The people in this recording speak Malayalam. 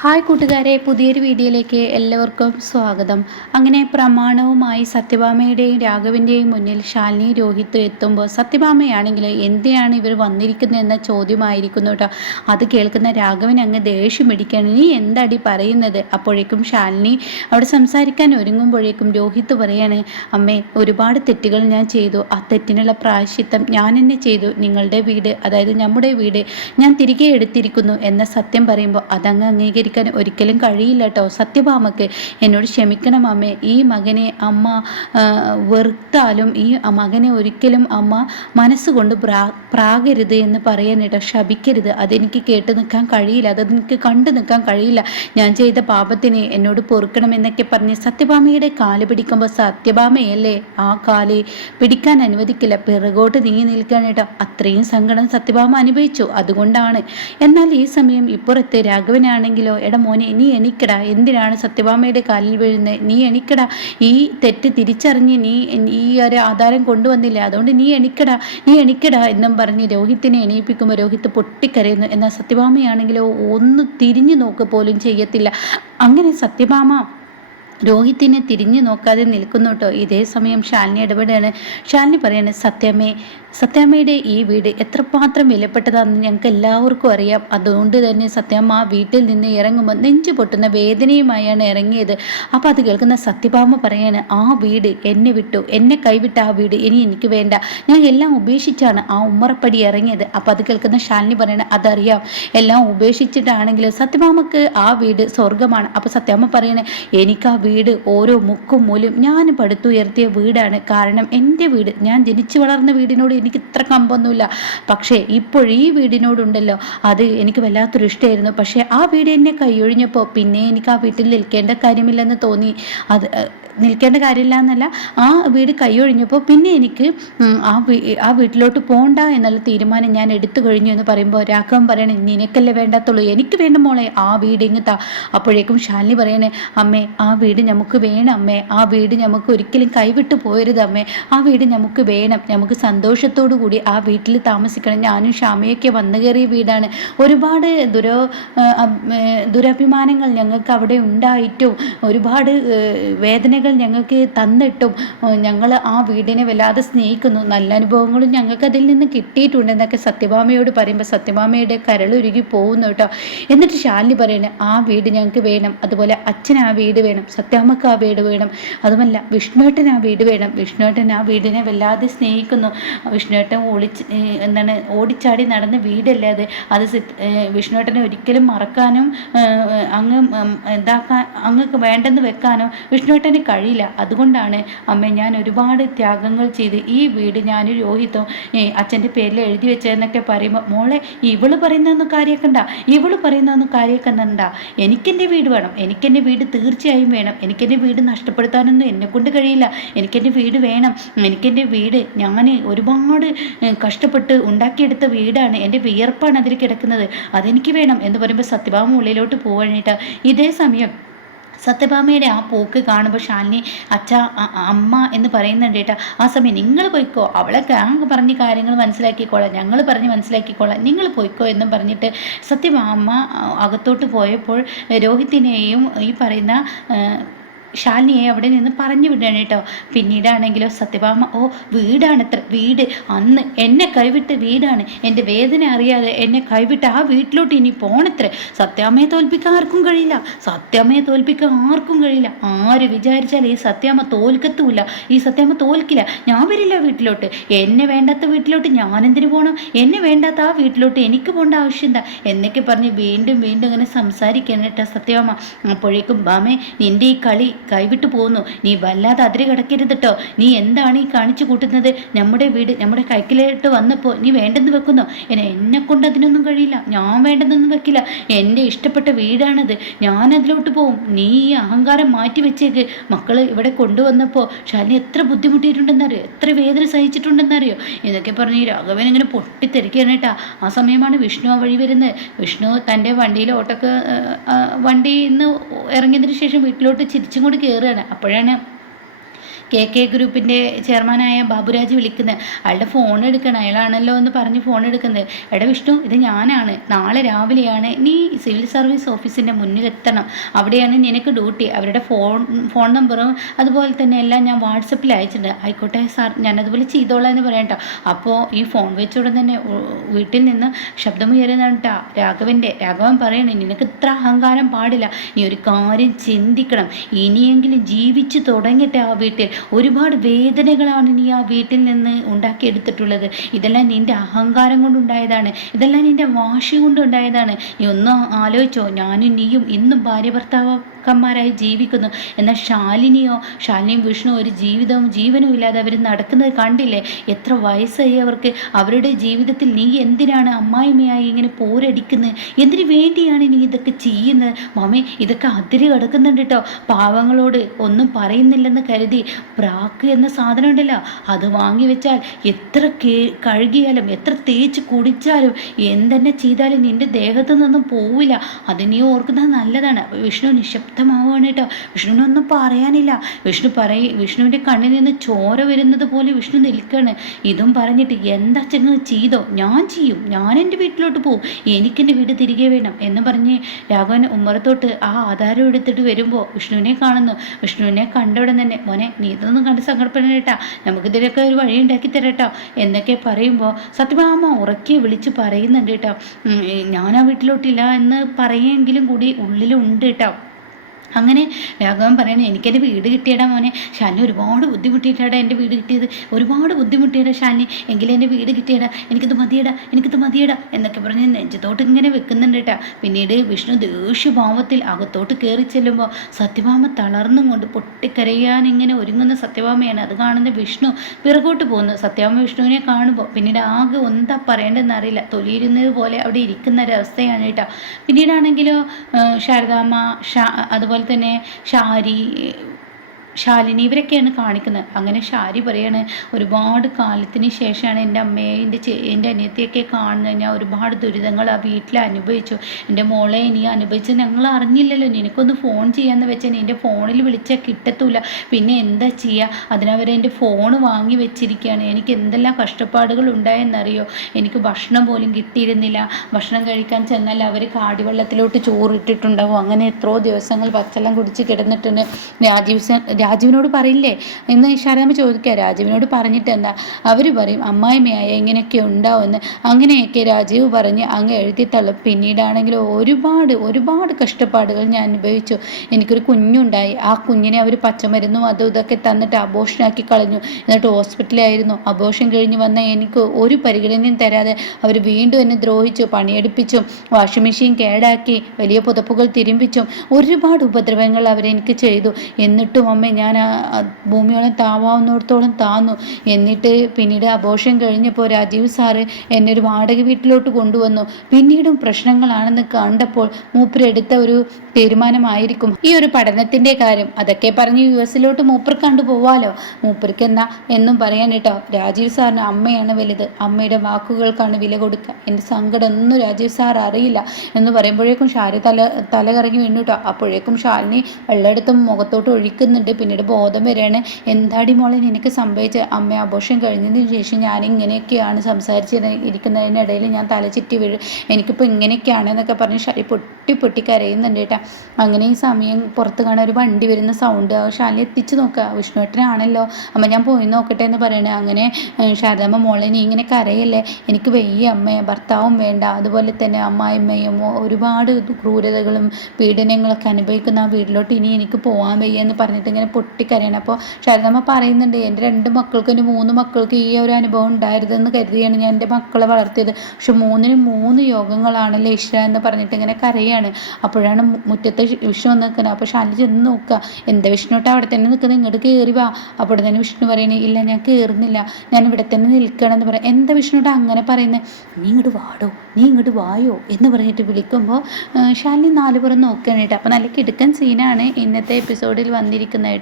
ഹായ് കൂട്ടുകാരെ പുതിയൊരു വീഡിയോയിലേക്ക് എല്ലാവർക്കും സ്വാഗതം. അങ്ങനെ പ്രമാണവുമായി സത്യഭാമയുടെയും രാഘവിന്റെയും മുന്നിൽ ശാലിനി രോഹിത് എത്തുമ്പോൾ സത്യഭാമയാണെങ്കിൽ എന്തിനാണ് ഇവർ വന്നിരിക്കുന്നത് എന്ന ചോദ്യമായിരിക്കുന്നു കേട്ടോ. അത് കേൾക്കുന്ന രാഘവൻ അങ്ങ് ദേഷ്യം പിടിക്കുകയാണ്. നീ എന്താടി പറയുന്നത്? അപ്പോഴേക്കും ശാലിനി അവിടെ സംസാരിക്കാൻ ഒരുങ്ങുമ്പോഴേക്കും രോഹിത്ത് പറയാണ് അമ്മേ ഒരുപാട് തെറ്റുകൾ ഞാൻ ചെയ്തു. ആ തെറ്റിനുള്ള പ്രായശിത്തം ഞാൻ തന്നെ ചെയ്തു. നിങ്ങളുടെ വീട് അതായത് നമ്മുടെ വീട് ഞാൻ തിരികെ എടുത്തിരിക്കുന്നു എന്ന സത്യം പറയുമ്പോൾ അതങ്ങ് അംഗീകരിക്കും. സ്വീകരിക്കാൻ ഒരിക്കലും കഴിയില്ല കേട്ടോ. സത്യഭാമക്ക് എന്നോട് ക്ഷമിക്കണം അമ്മേ. ഈ മകനെ അമ്മ വെറുത്താലും ഈ മകനെ ഒരിക്കലും അമ്മ മനസ്സുകൊണ്ട് പ്രാ പ്രാകരുത് എന്ന് പറയാൻ ശപിക്കരുത്. അതെനിക്ക് കേട്ട് നിൽക്കാൻ കഴിയില്ല. അതെനിക്ക് കണ്ടു നിൽക്കാൻ കഴിയില്ല. ഞാൻ ചെയ്ത പാപത്തിനെ എന്നോട് പൊറുക്കണം എന്നൊക്കെ പറഞ്ഞ് സത്യഭാമയുടെ കാൽ പിടിക്കുമ്പോൾ സത്യഭാമയല്ലേ ആ കാൽ പിടിക്കാൻ അനുവദിക്കില്ല. പിറകോട്ട് നീങ്ങി നിൽക്കാൻ കേട്ടോ. അത്രയും സങ്കടം സത്യഭാമ അനുഭവിച്ചു. അതുകൊണ്ടാണ്. എന്നാൽ ഈ സമയം ഇപ്പുറത്ത് രാഘവനാണെങ്കിലോ എടാ മോനെ നീ എണിക്കടാ. എന്തിനാണ് സത്യഭാമയുടെ കാലിൽ വീഴുന്നത് നീ എണിക്കടാ. ഈ തെറ്റ് തിരിച്ചറിഞ്ഞ് നീ ഈ ഒരു ആധാരം കൊണ്ടുവന്നില്ല? അതുകൊണ്ട് നീ എണിക്കടാ. നീ എണിക്കടാ എന്നും പറഞ്ഞ് രോഹിത്തിനെ എണീപ്പിക്കുമ്പോൾ രോഹിത്ത് പൊട്ടിക്കരയുന്നു. എന്നാൽ സത്യഭാമയാണെങ്കിലോ ഒന്ന് തിരിഞ്ഞു നോക്ക് പോലും ചെയ്യത്തില്ല. അങ്ങനെ സത്യഭാമ രോഹിത്തിനെ തിരിഞ്ഞു നോക്കാതെ നിൽക്കുന്നു കേട്ടോ. ഇതേ സമയം ശാലിനി ഇടപെടുകയാണ്. ശാലിനി പറയാണ് സത്യമേ സത്യാമ്മയുടെ ഈ വീട് എത്രമാത്രം വിലപ്പെട്ടതാണെന്ന് ഞങ്ങൾക്ക് എല്ലാവർക്കും അറിയാം. അതുകൊണ്ട് തന്നെ സത്യാമ്മ ആ വീട്ടിൽ നിന്ന് ഇറങ്ങുമ്പോൾ നെഞ്ചു പൊട്ടുന്ന വേദനയുമായാണ് ഇറങ്ങിയത്. അപ്പോൾ അത് കേൾക്കുന്ന സത്യഭാമ പറയാണ് ആ വീട് എന്നെ വിട്ടു. എന്നെ കൈവിട്ട ആ വീട് ഇനി എനിക്ക് വേണ്ട. ഞാൻ എല്ലാം ഉപേക്ഷിച്ചാണ് ആ ഉമ്മറപ്പടി ഇറങ്ങിയത്. അപ്പോൾ അത് കേൾക്കുന്ന ശാലിനി പറയണ അതറിയാം. എല്ലാം ഉപേക്ഷിച്ചിട്ടാണെങ്കിലും സത്യഭാമക്ക് ആ വീട് സ്വർഗമാണ് അപ്പോൾ സത്യാമ്മ പറയണേ എനിക്ക് ആ വീട് ഓരോ മുക്കും മൂലും ഞാൻ പടുത്തുയർത്തിയ വീടാണ്. കാരണം എന്റെ വീട് ഞാൻ ജനിച്ചു വളർന്ന വീടിനോട് എനിക്ക് ഇത്ര കമ്പൊന്നുമില്ല. പക്ഷേ ഇപ്പോൾ ഈ വീടിനോടുണ്ടല്ലോ. അത് എനിക്ക് വല്ലാത്തൊരു ഇഷ്ടമായിരുന്നു. പക്ഷേ ആ വീട് എന്നെ കൈയൊഴിഞ്ഞപ്പോൾ പിന്നെ എനിക്ക് ആ വീട്ടിൽ നിൽക്കേണ്ട കാര്യമില്ലെന്ന് തോന്നി. അത് നിൽക്കേണ്ട കാര്യമില്ല എന്നല്ല. ആ വീട് കൈയൊഴിഞ്ഞപ്പോൾ പിന്നെ എനിക്ക് ആ ആ വീട്ടിലോട്ട് പോകണ്ട എന്നുള്ള തീരുമാനം ഞാൻ എടുത്തു കഴിഞ്ഞു എന്ന് പറയുമ്പോൾ രാഘവൻ പറയണേ നിനക്കല്ലേ വേണ്ടാത്തുള്ളൂ. എനിക്ക് വേണ്ട മോളെ. ആ വീട് ഇങ്ങത്താ അപ്പോഴേക്കും ശാലിനി പറയണേ അമ്മേ ആ വീട് നമുക്ക് വേണം അമ്മേ. ആ വീട് നമുക്ക് ഒരിക്കലും കൈവിട്ട് പോയരുത് അമ്മേ. ആ വീട് നമുക്ക് വേണം. നമുക്ക് സന്തോഷത്തോടു കൂടി ആ വീട്ടിൽ താമസിക്കണം. ഞാനും ഷാമിയൊക്കെ വന്നു കയറിയ വീടാണ്. ഒരുപാട് ദുരോ ദുരഭിമാനങ്ങൾ ഞങ്ങൾക്ക് അവിടെ ഉണ്ടായിട്ടും ഒരുപാട് വേദനകൾ ഞങ്ങൾക്ക് തന്നിട്ടും ഞങ്ങൾ ആ വീടിനെ വല്ലാതെ സ്നേഹിക്കുന്നു. നല്ല അനുഭവങ്ങളും ഞങ്ങൾക്ക് അതിൽ നിന്ന് കിട്ടിയിട്ടുണ്ട് എന്നൊക്കെ സത്യഭാമയോട് പറയുമ്പോൾ സത്യഭാമയുടെ കരളുരുകി പോകുന്നു കേട്ടോ. എന്നിട്ട് ശാലിനി പറയണേ ആ വീട് ഞങ്ങൾക്ക് വേണം. അതുപോലെ അച്ഛൻ ആ വീട് വേണം. സത്യാമ്മക്ക് ആ വീട് വേണം. അതുമല്ല വിഷ്ണുവേട്ടൻ ആ വീട് വേണം. വിഷ്ണുവേട്ടൻ ആ വീടിനെ വല്ലാതെ സ്നേഹിക്കുന്നു. വിഷ്ണുവേട്ടൻ ഒളിച്ച് എന്താണ് ഓടിച്ചാടി നടന്ന വീടല്ലേ അത്? അത് വിഷ്ണുവേട്ടനെ ഒരിക്കലും മറക്കാനും അങ്ങ് എന്താക്കാൻ അങ്ങ് വേണ്ടെന്ന് വെക്കാനോ വിഷ്ണുവേട്ടന് കഴിയില്ല. അതുകൊണ്ടാണ് അമ്മ ഞാൻ ഒരുപാട് ത്യാഗങ്ങൾ ചെയ്ത് ഈ വീട് ഞാൻ രോഹിതോ അച്ഛന്റെ പേരിൽ എഴുതി വെച്ചതെന്നൊക്കെ പറയുമ്പോൾ മോളെ ഇവൾ പറയുന്നതൊന്നും കാര്യക്കണ്ട. ഇവൾ പറയുന്നതൊന്നും കാര്യക്കണ്ട എനിക്കെന്റെ വീട് വേണം. എനിക്കെന്റെ വീട് തീർച്ചയായും വേണം. എനിക്കെന്റെ വീട് നഷ്ടപ്പെടുത്താനൊന്നും എന്നെ കൊണ്ട് കഴിയില്ല. എനിക്കെന്റെ വീട് വേണം. എനിക്കെന്റെ വീട് ഞാൻ ഒരുപാട് കഷ്ടപ്പെട്ട് ഉണ്ടാക്കിയെടുത്ത വീടാണ്. എന്റെ വിയർപ്പാണ് അതിൽ കിടക്കുന്നത്. അതെനിക്ക് വേണം. എന്ന് പറയുമ്പോൾ സത്യഭാമ ഉള്ളിലോട്ട് പോവാനായിട്ട് ഇതേ സമയം സത്യഭാമയുടെ ആ പോക്ക് കാണുമ്പോൾ ശാലിനി അച്ഛ അമ്മ എന്ന് പറയുന്നുണ്ട് കേട്ടാ. ആ സമയം നിങ്ങൾ പോയിക്കോ. അവളെ പറഞ്ഞ് കാര്യങ്ങൾ മനസ്സിലാക്കിക്കോളാം. ഞങ്ങൾ പറഞ്ഞ് മനസ്സിലാക്കിക്കോളാം. നിങ്ങൾ പോയിക്കോ എന്നും പറഞ്ഞിട്ട് സത്യഭാമ അകത്തോട്ട് പോയപ്പോൾ രോഹിത്തിനെയും ഈ പറയുന്ന ശാലിനിയെ അവിടെ നിന്ന് പറഞ്ഞു വിടണം കേട്ടോ. പിന്നീടാണെങ്കിലോ സത്യഭാമ ഓ വീടാണത്ര വീട്. അന്ന് എന്നെ കൈവിട്ട വീടാണ്. എന്റെ വേദന അറിയാതെ എന്നെ കൈവിട്ട് ആ വീട്ടിലോട്ട് ഇനി പോണത്ര. സത്യാമ്മയെ തോൽപ്പിക്കാൻ ആർക്കും കഴിയില്ല. സത്യാമ്മയെ തോൽപ്പിക്കാൻ ആർക്കും കഴിയില്ല. ആര് വിചാരിച്ചാൽ ഈ സത്യാമ്മ തോൽക്കത്തുമില്ല. ഈ സത്യാമ്മ തോൽക്കില്ല. ഞാൻ വരില്ല വീട്ടിലോട്ട്. എന്നെ വേണ്ടാത്ത വീട്ടിലോട്ട് ഞാൻ എന്തിനു പോകണം എന്നെ വേണ്ടാത്ത ആ വീട്ടിലോട്ട് എനിക്ക് പോകേണ്ട ആവശ്യം എന്താ എന്നൊക്കെ പറഞ്ഞ് വീണ്ടും വീണ്ടും ഇങ്ങനെ സംസാരിക്കണം കേട്ടോ സത്യഭാമ അപ്പോഴേക്കും ബാമേ നിന്റെ ഈ കളി കൈവിട്ടു പോകുന്നു. നീ വല്ലാതെ അതിരി കിടക്കരുത് കേട്ടോ നീ എന്താണ് ഈ കാണിച്ചു കൂട്ടുന്നത്? നമ്മുടെ വീട് നമ്മുടെ കൈക്കിലോട്ട് വന്നപ്പോൾ നീ വേണ്ടെന്ന് വെക്കുന്നു. എന്നെ കൊണ്ട് അതിനൊന്നും കഴിയില്ല. ഞാൻ വേണ്ടെന്നൊന്നും വെക്കില്ല. എന്റെ ഇഷ്ടപ്പെട്ട വീടാണത്. ഞാൻ അതിലോട്ട് പോവും. നീ ഈ അഹങ്കാരം മാറ്റി വെച്ചേക്ക്. മക്കൾ ഇവിടെ കൊണ്ടുവന്നപ്പോൾ ശാലിനി എത്ര ബുദ്ധിമുട്ടിയിട്ടുണ്ടെന്നറിയോ? എത്ര വേദന സഹിച്ചിട്ടുണ്ടെന്നറിയോ? ഇതൊക്കെ പറഞ്ഞ് ഈ രാഘവൻ ഇങ്ങനെ പൊട്ടിത്തെറിക്കുകയാണ് കേട്ടാ ആ സമയമാണ് വിഷ്ണു ആ വഴി വരുന്നത്. വിഷ്ണു തന്റെ വണ്ടിയിൽ ഓട്ടോക്ക് വണ്ടിയിൽ നിന്ന് ഇറങ്ങിയതിന് ശേഷം വീട്ടിലോട്ട് ചിരിച്ചും കൂടി കയറുകയാണ് അപ്പോഴാണ് കെ കെ ഗ്രൂപ്പിന്റെ ചെയർമാനായ ബാബുരാജ് വിളിക്കുന്നത് അയാളുടെ ഫോൺ എടുക്കണം. അയാളാണല്ലോ എന്ന് പറഞ്ഞ് ഫോൺ എടുക്കുന്നത്. എടാ വിഷ്ണു ഇത് ഞാനാണ്. നാളെ രാവിലെയാണ്. നീ സിവിൽ സർവീസ് ഓഫീസിന്റെ മുന്നിലെത്തണം. അവിടെയാണ് നിനക്ക് ഡ്യൂട്ടി അവരുടെ ഫോൺ ഫോൺ നമ്പറും അതുപോലെ തന്നെ എല്ലാം ഞാൻ വാട്സപ്പിൽ അയച്ചിട്ടുണ്ട്. ആയിക്കോട്ടെ സാർ ഞാനതുപോലെ ചെയ്തോളാം എന്ന് പറയാം കേട്ടോ അപ്പോൾ ഈ ഫോൺ വെച്ചോടെ തന്നെ വീട്ടിൽ നിന്ന് ശബ്ദമുയരുന്നതാണ് കേട്ടോ രാഘവന്റെ രാഘവൻ പറയണേ നിനക്ക് ഇത്ര അഹങ്കാരം പാടില്ല. നീ ഒരു കാര്യം ചിന്തിക്കണം. ഇനിയെങ്കിലും ജീവിച്ചു തുടങ്ങിയിട്ട് ആ വീട്ടിൽ ഒരുപാട് വേദനകളാണ് നീ ആ വീട്ടിൽ നിന്ന് ഉണ്ടാക്കിയെടുത്തിട്ടുള്ളത്. ഇതെല്ലാം നിന്റെ അഹങ്കാരം കൊണ്ടുണ്ടായതാണ്. ഇതെല്ലാം നിന്റെ വാശി കൊണ്ടുണ്ടായതാണ്. നീ ഒന്ന് ആലോചിച്ചോ. ഞാനും നീയും ഇന്നും ഭാര്യ ഭർത്താക്കന്മാരായി ജീവിക്കുന്നു. എന്നാൽ ശാലിനിയോ ശാലിനിയും വിഷ്ണു ഒരു ജീവിതവും ജീവനും ഇല്ലാതെ അവർ നടക്കുന്നത് കണ്ടില്ലേ? എത്ര വയസ്സായി അവർക്ക്. അവരുടെ ജീവിതത്തിൽ നീ എന്തിനാണ് അമ്മായിമ്മയായി ഇങ്ങനെ പോരടിക്കുന്നത്? എന്തിനു വേണ്ടിയാണ് നീ ഇതൊക്കെ ചെയ്യുന്നത്? മാമേ ഇതൊക്കെ അതിര് കിടക്കുന്നുണ്ട് കേട്ടോ പാവങ്ങളോട് ഒന്നും പറയുന്നില്ലെന്ന് കരുതി പ്രാക്ക് എന്ന സാധനം ഉണ്ടല്ലോ അത് വാങ്ങി വെച്ചാൽ എത്ര കേ കഴുകിയാലും എത്ര തേച്ച് കുടിച്ചാലും എന്തെന്നെ ചെയ്താലും നിന്റെ ദേഹത്തു നിന്നും പോവില്ല. അത് നീ ഓർക്കുന്നത് നല്ലതാണ്. വിഷ്ണു നിശബ്ദമാവുകയാണ് കേട്ടോ. വിഷ്ണുവിനൊന്നും പറയാനില്ല. വിഷ്ണു പറയ വിഷ്ണുവിന്റെ കണ്ണിൽ നിന്ന് ചോര വരുന്നത് പോലെ വിഷ്ണു നിൽക്കുകയാണ്. ഇതും പറഞ്ഞിട്ട് എന്താ ചെന്ന് ചെയ്തോ? ഞാൻ ചെയ്യും. ഞാൻ എന്റെ വീട്ടിലോട്ട് പോകും എനിക്കെന്റെ വീട് തിരികെ വേണം എന്ന് പറഞ്ഞ് രാഘവൻ ഉമ്മറത്തോട്ട് ആ ആധാരം എടുത്തിട്ട് വരുമ്പോൾ വിഷ്ണുവിനെ കാണുന്നു. വിഷ്ണുവിനെ കണ്ട ഉടൻ തന്നെ മോനെ നീ ഇതൊന്നും കണ്ട് സങ്കടപ്പെടേട്ടാ നമുക്കിതിലൊക്കെ ഒരു വഴി ഉണ്ടാക്കി തരട്ടോ. എന്നൊക്കെ പറയുമ്പോൾ സത്യഭാമ ഉറക്കി വിളിച്ച് പറയുന്നുണ്ട് കേട്ടോ. ഞാൻ ആ വീട്ടിലോട്ടില്ല എന്ന് പറയുമെങ്കിലും കൂടി ഉള്ളിലുണ്ട് കേട്ടോ. അങ്ങനെ രാഘവൻ പറയണേ എനിക്കെന്റെ വീട് കിട്ടിയടാ മോനെ. ഷാനി ഒരുപാട് ബുദ്ധിമുട്ടിയിട്ടാടാ എന്റെ വീട് കിട്ടിയത്. ഒരുപാട് ബുദ്ധിമുട്ടിയടാ ഷാനി എങ്കിലും എന്റെ വീട് കിട്ടിയടാ. എനിക്കിത് മതിയടാ എനിക്കിത് മതിയടാ എന്നൊക്കെ പറഞ്ഞ് നെഞ്ചത്തോട്ട് ഇങ്ങനെ വെക്കുന്നുണ്ട് കേട്ടാ പിന്നീട് വിഷ്ണു ദേഷ്യഭാവത്തിൽ അകത്തോട്ട് കയറി ചെല്ലുമ്പോൾ സത്യഭാമ തളർന്നും കൊണ്ട് പൊട്ടിക്കരയാൻ ഇങ്ങനെ ഒരുങ്ങുന്ന സത്യഭാമയാണ്. അത് കാണുന്ന വിഷ്ണു പിറകോട്ട് പോകുന്നു. സത്യഭാമ വിഷ്ണുവിനെ കാണുമ്പോൾ പിന്നീട് ആകെ എന്താ പറയേണ്ടതെന്ന് അറിയില്ല. തൊലിയിരുന്നത് പോലെ അവിടെ ഇരിക്കുന്ന ഒരവസ്ഥയാണ് കേട്ടോ പിന്നീടാണെങ്കിലോ ശാരദാമ്മ ഷാ അതുപോലെ തന്നെ ഷാരി ശാലിനി ഇവരൊക്കെയാണ് കാണിക്കുന്നത്. അങ്ങനെ ഷാരി പറയാണ് ഒരുപാട് കാലത്തിന് ശേഷമാണ് എന്റെ അമ്മയെ എന്റെ എന്റെ അനിയത്തിയൊക്കെ കാണുന്നത്. ഞാൻ ഒരുപാട് ദുരിതങ്ങൾ ആ വീട്ടിൽ അനുഭവിച്ചു. എന്റെ മോളെ ഇനി അനുഭവിച്ച് ഞങ്ങൾ അറിഞ്ഞില്ലല്ലോ. നിനക്കൊന്ന് ഫോൺ ചെയ്യാന്ന് വെച്ചാൽ എന്റെ ഫോണിൽ വിളിച്ചാൽ കിട്ടത്തൂല. പിന്നെ എന്താ ചെയ്യുക അതിനവരെ എന്റെ ഫോൺ വാങ്ങി വെച്ചിരിക്കുകയാണ്. എനിക്ക് എന്തെല്ലാം കഷ്ടപ്പാടുകൾ ഉണ്ടായെന്നറിയോ? എനിക്ക് ഭക്ഷണം പോലും കിട്ടിയിരുന്നില്ല. ഭക്ഷണം കഴിക്കാൻ ചെന്നാൽ അവർ കാടിവെള്ളത്തിലോട്ട് ചോറിട്ടിട്ടുണ്ടാവും. അങ്ങനെ എത്രയോ ദിവസങ്ങൾ പച്ചെല്ലാം കുടിച്ച് കിടന്നിട്ടുണ്ട്. രാജീവ് രാജീവിനോട് പറയില്ലേ? എന്ന് ശാരദാമ്മ ചോദിക്കുക. രാജുവിനോട് പറഞ്ഞിട്ട് എന്താ? അവർ പറയും അമ്മായിമ്മയായ ഇങ്ങനെയൊക്കെ ഉണ്ടാവുമെന്ന് അങ്ങനെയൊക്കെ രാജീവ് പറഞ്ഞ് അങ്ങ് എഴുതി എഴുതിത്തള്ളും പിന്നീടാണെങ്കിൽ ഒരുപാട് ഒരുപാട് കഷ്ടപ്പാടുകൾ ഞാൻ അനുഭവിച്ചു. എനിക്കൊരു കുഞ്ഞുണ്ടായി. ആ കുഞ്ഞിനെ അവർ പച്ചമരുന്നും അതും ഇതൊക്കെ തന്നിട്ട് അബോഷനാക്കി കളഞ്ഞു. എന്നിട്ട് ഹോസ്പിറ്റലായിരുന്നു അബോഷൻ കഴിഞ്ഞ് വന്ന എനിക്ക് ഒരു പരിഗണനയും തരാതെ അവർ വീണ്ടും എന്നെ ദ്രോഹിച്ചു പണിയെടുപ്പിച്ചും വാഷിംഗ് മെഷീൻ കേടാക്കി വലിയ പുതപ്പുകൾ തിരുമ്പിച്ചും ഒരുപാട് ഉപദ്രവങ്ങൾ അവരെനിക്ക് ചെയ്തു. എന്നിട്ടും അമ്മ ഞാൻ ഭൂമിയോളം താവാവുന്നിടത്തോളം താന്നു. എന്നിട്ട് പിന്നീട് അപോഷം കഴിഞ്ഞപ്പോൾ രാജീവ് സാറ് എന്നെ ഒരു വാടക വീട്ടിലോട്ട് കൊണ്ടുവന്നു. പിന്നീടും പ്രശ്നങ്ങളാണെന്ന് കണ്ടപ്പോൾ മൂപ്പരെടുത്ത ഒരു തീരുമാനമായിരിക്കും. ഈ ഒരു പഠനത്തിന്റെ കാര്യം. അതൊക്കെ പറഞ്ഞ് യു എസിലോട്ട് മൂപ്പർ കണ്ടു പോവാലോ മൂപ്പർക്ക് എന്നാ എന്നും പറയാൻ കേട്ടോ. രാജീവ് സാറിന് അമ്മയാണ് വലുത്. അമ്മയുടെ വാക്കുകൾക്കാണ് വില കൊടുക്കുക എന്റെ സങ്കടം ഒന്നും രാജീവ് സാർ അറിയില്ല എന്ന് പറയുമ്പോഴേക്കും ഷാരി തല തലകറങ്ങി കറങ്ങി കേട്ടോ. അപ്പോഴേക്കും ഷാലിനി വെള്ളമെടുത്ത് മുഖത്തോട്ട് ഒഴിക്കുന്നുണ്ട്. പിന്നീട് ബോധം വരികയാണ്. എന്താടി മോളെ നിനക്ക് സംഭവിച്ച അമ്മ ആഘോഷം കഴിഞ്ഞതിന് ശേഷം ഞാൻ ഇങ്ങനെയൊക്കെയാണ് സംസാരിച്ച് ഇരിക്കുന്നതിനിടയിൽ ഞാൻ തല ചുറ്റി വീഴും എനിക്കിപ്പോൾ ഇങ്ങനെയൊക്കെയാണ് എന്നൊക്കെ പറഞ്ഞ് ശരി പൊട്ടി പൊട്ടി കരയുന്നുണ്ട് കേട്ടോ. അങ്ങനെ ഈ സമയം പുറത്ത് കാണാൻ ഒരു വണ്ടി വരുന്ന സൗണ്ട് ശാലി എത്തിച്ച് നോക്കുക വിഷ്ണുവേട്ടനാണല്ലോ. അമ്മ ഞാൻ പോയി നോക്കട്ടെ എന്ന് പറയണേ. അങ്ങനെ ശാരദാമ്മ മോളെ നീ ഇങ്ങനെ കരയല്ലേ? എനിക്ക് വയ്യ അമ്മയെ ഭർത്താവും വേണ്ട. അതുപോലെ തന്നെ അമ്മായിമ്മയും ഒരുപാട് ക്രൂരതകളും പീഡനങ്ങളൊക്കെ അനുഭവിക്കുന്ന ആ വീട്ടിലോട്ട് ഇനി എനിക്ക് പോകാൻ വയ്യ എന്ന് പറഞ്ഞിട്ട് ഇങ്ങനെ പൊട്ടിക്കരയണം. അപ്പോൾ ശരതമ്മ പറയുന്നുണ്ട് എന്റെ രണ്ട് മക്കൾക്ക് എന്റെ മൂന്ന് മക്കൾക്ക് ഈ ഒരു അനുഭവം ഉണ്ടായിരുന്നെന്ന് കരുതിയാണ് ഞാൻ എന്റെ മക്കളെ വളർത്തിയത്. പക്ഷെ മൂന്നിന് മൂന്ന് യോഗങ്ങളാണ് ലേശ എന്ന് പറഞ്ഞിട്ട് ഇങ്ങനെ കരയാണ്. അപ്പോഴാണ് മുറ്റത്ത് വിഷ്ണു വന്ന് നിൽക്കുന്നത്. അപ്പോൾ ശാലി ചെന്ന് നോക്കുക. എന്താ വിഷ്ണുട്ട് അവിടെ തന്നെ നിൽക്കുന്നത് ഇങ്ങോട്ട് കയറി വാ. അപ്പോൾ തന്നെ വിഷ്ണു പറയണേ ഇല്ല ഞാൻ കയറുന്നില്ല ഞാൻ ഇവിടെ തന്നെ നിൽക്കണം എന്ന് പറയാം എന്താ വിഷ്ണുട്ട് അങ്ങനെ പറയുന്നത് നീ ഇങ്ങോട്ട് വാടോ. നീ ഇങ്ങോട്ട് വായോ? എന്ന് പറഞ്ഞിട്ട് വിളിക്കുമ്പോൾ ശാലി നാലുപുറം നോക്കുകയാണ് കേട്ടോ. അപ്പോൾ നല്ല കിടുക്കൻ സീനാണ് ഇന്നത്തെ എപ്പിസോഡിൽ വന്നിരിക്കുന്നത്